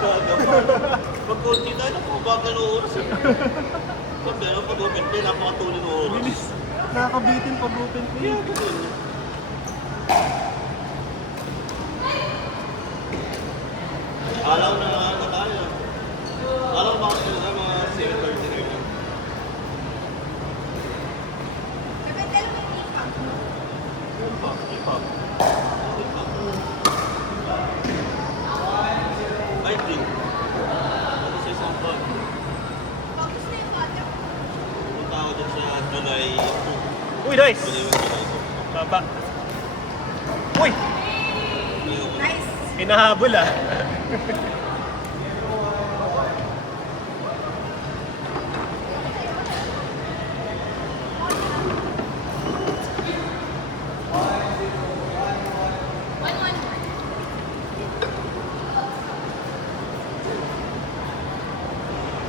Pag konti tayo, napabagal ng oras eh. Sabi, pag-open play, napakatuloy ng oras. Bilis. Nakakabitin pag open play. Kaya ganun. Alaw na lang ako tayo. Alaw ba ako na mga 7:30 na yun? Hip-hop. I think. Ano sa isang bag? Punta ako dun sa July 2. Uy, nice! July 1, July 2. Baba. Uy! Nice. Hinahabol ah.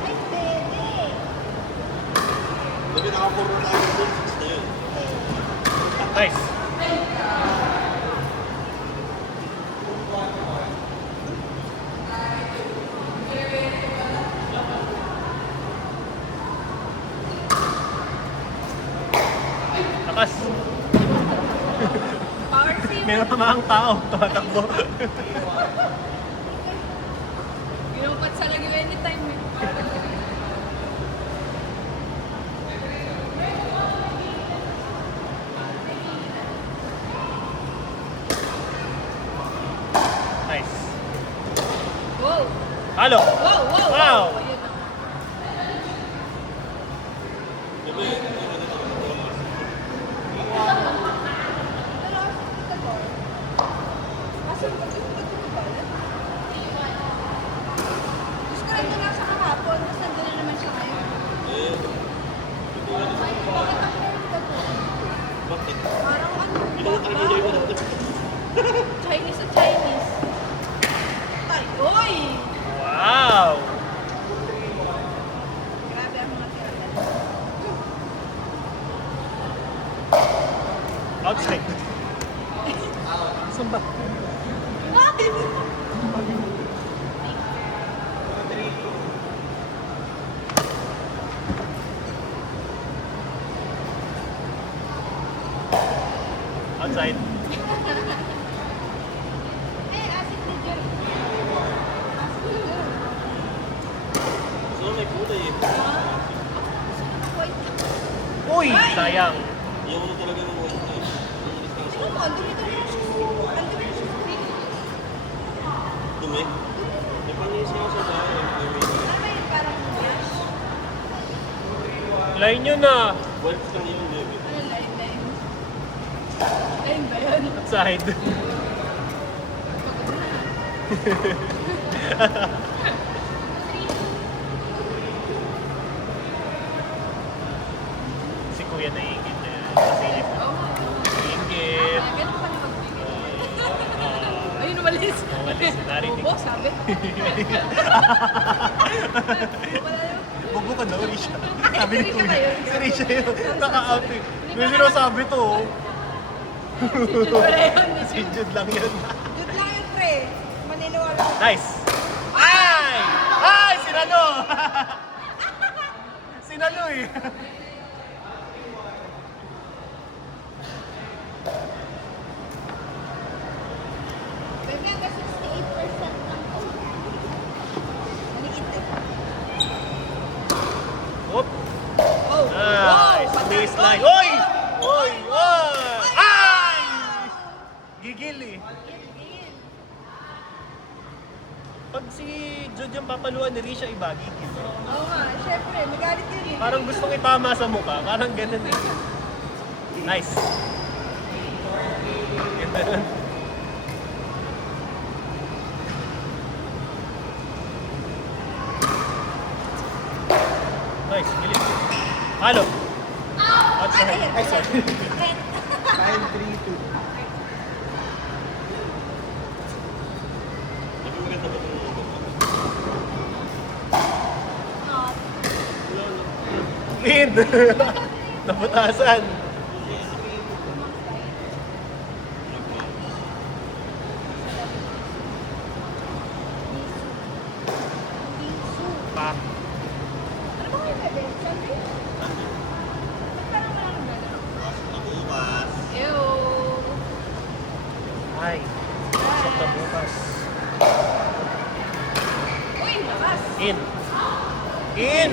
Ay, bebe. Sabi nakapuro na ako dun, 6 na yun. Nice. Lakas. Power save. Meron pa mga tao. Tumatakbo. Ginupat sa lagi anytime eh. Nice. Wow. Halo. Wow, wow, Wow. Ayun na. Sabi, ano na ako, Thomas. Kasi pag-ibig ko ba? Describe mo lang sa kahapon, tapos nandun na naman siya ngayon. Eh, hindi ko alam sa Bakit ang meron ka to? bakit. Parang ano, Hindi ko tayo bago. Chinese sa Chinese. Ay, oy! Wow. Grabe ang mga tira. Outside. Saan ba? Outside. Acid trigger. Acid trigger. So, may kulay eh. White. Uy! Sayang. Ayaw ko na talaga ng white na yun. Ang Tignan distansya. mo, ang dumi-dumi yung shoes mo. Ang dumi yung shoes mo. Dumi. May pangis ako sa bahay. Tama yun, parang yash. Line nyo na. White lang yun, baby. Ano line na yun? Line ba yun? Outside. Si Kuya naiingit na yun. Kasi Oo. ingit. Ganun pala magbigay. Ayun, umalis. Umalis, narinig. Bobo, sabi. Wala yun. Bubo ka daw, Risha. Sabi ni Risha Kuya. ba yun? Si Risha yun. Naka-out eh. May sinasabi to. oh. Wala yun. Si Jude lang yun. Good lang yun, pre. Maniniwala ko. Nice! Ay! Ay! Sinalo! Sinalo eh. Bebe, hanggang 68% lang po. Maliit eh. Oop! Oh, Nice! wow, Baseline. patay. Oy! Oy! Oy! Ay! Gigil eh. Pag si Jude yung papaluan ni Risha, iba, gigil. Oo nga, syempre, magalit yun eh. Parang gustong ipama sa mukha. Parang ganun eh. Nice. Ganda nun. Nice, bilis. Halo. Outside. Ayan, Ay, sorry. 932. Sabi, maganda ba itong Lead! Naputasan. Uy, lakas. In. In!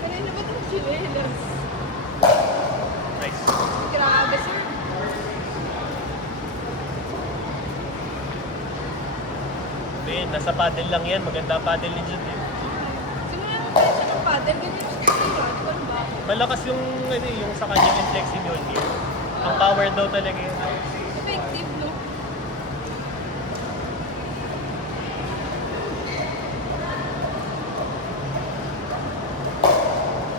Kanina ba itong chilelas? Nice. Grabe, sir. Ben, nasa paddle lang yan. Maganda paddle ni Jude eh. Simulan mo tayo siya ng paddle. Ganyan siya sa rod. Ba? Malakas yung, ano, yung sa kanya yung flexible niya. Ang power daw talaga yun. Effective, no?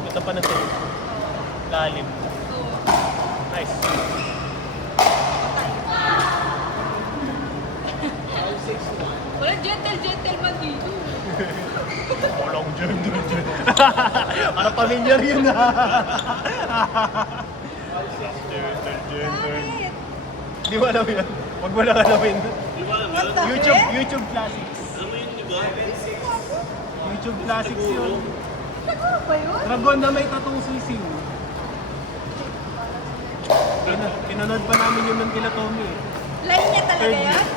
Ito pa na ito. Lalim. Oo. Nice. Walang gentleman dito. Walang gender. Para pamilyar yun ha. Gender. Bakit? Di mo alam yun. Huwag mo lang alamin. Di ba alam What yun? the YouTube, heck? YouTube Classics. Alam mo yun, di ba? YouTube Classics yun. Nagawa ba yun? Dragon na may tatong sisiw. Pinanood pa namin yun ng kila Tommy eh. Line niya talaga Third yan?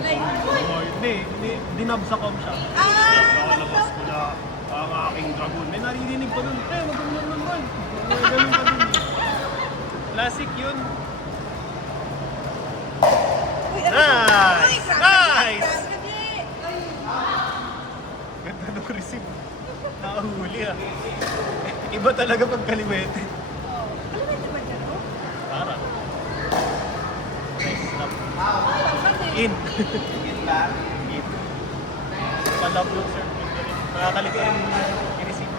Line mo? Oh, hindi, dinab sa com siya. Nakalabas ko na ang aking dragon. May naririnig pa nun. Magandang naman. Ganun pa dun eh. Classic yun. Uy, ano Nice! ba? Uy, grabe. Nice! Grabe. Ay, Ganda nung receive. Nakahuli ah. Iba talaga pag kaliwete. alam mo naman yan, no? Para. Nice snap. Bakit? In. Yun ba? In. Palap yung serve yun na rin. Nakakalito rin i-receive.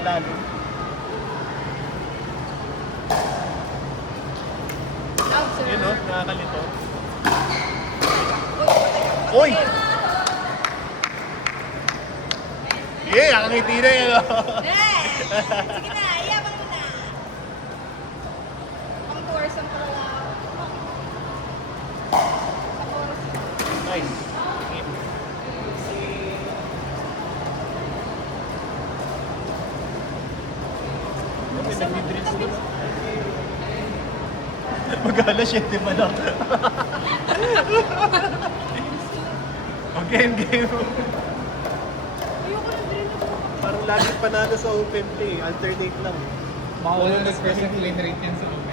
Lalo. Out, sir. Yun o, nakakalito. Uy, Oy! Yeah, nakangiti na yun. oh. Eh, sige na, iyabang mo na. Pang tours ang pala. Sa oras. Nice. In. May nagdi-drills doon. Mag-alas 7 pa lang. Game. Ayoko na din ako. Parang lagi panalo sa open play. Alternate lang. Baka wala nag-present win rate yan sa